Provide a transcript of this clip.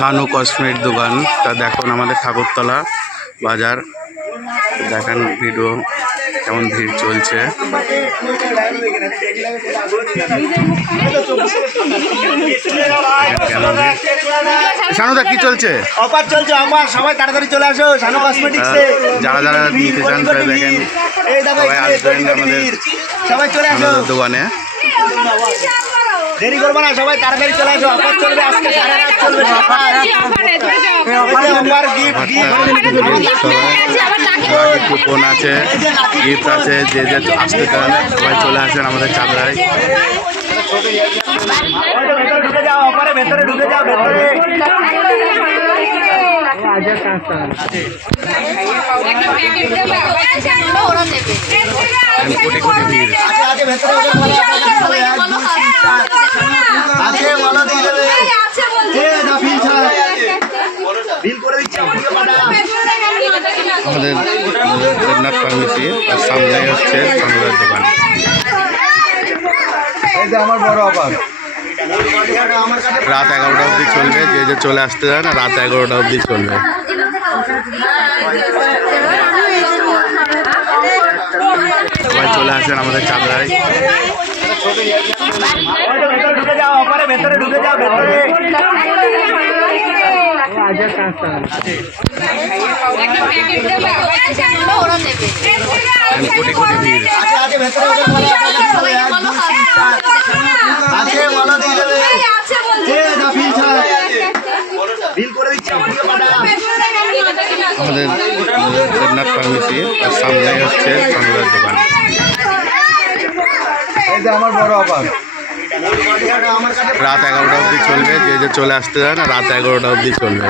Sanu cosmetic দোকান। তা দেখুন আমাদের ঠাকুরতলা বাজার, দেখেন ভিডিও কেমন ভিড় চলছে। শানুদা কি চলছে? অফার চলছে, অফার। সবাই তাড়াতাড়ি চলে আসো শানু কসমেটিক্সে। যারা যারা নিতে চান তারা দেখেন সবাই আসবেন আমাদের সবাই চলে আসো দোকানে। দেরি করবো না, সবাই তাড়াতাড়ি চলে আসো। অফার চলবে আজকে, সারা রাত চলবে অফার। কুপন আছে, গিফট আছে, যে যে আসতে চান সবাই চলে আসেন আমাদের চাঁদরায়। ঢুকে যাও অফারে, ভেতরে ঢুকে যাও, ভেতরে। কোটি কোটি ভিড় আমাদের দেবনাথ ফার্মেসি, আর সামনে হচ্ছে চাঁদরার দোকান। আমার বড় অফার রাত 11টা অবধি চলবে, যে যে চলে আসতে চান রাত 11টা অবধি চলবে। সবাই চলে আসেন আমাদের চাঁদরায়। ঢুকে যাও অফারে, ভেতরে ঢুকে যাও, ভেতরে। কোটি কোটি ভিড় আমাদের দেবনাথ ফার্মেসি, আর সামনে হচ্ছে চাঁদরার দোকান। আমার বড় অফার রাত 11টা অবধি চলবে, যে যে চলে আসতে চান রাত 11টা অবধি চলবে।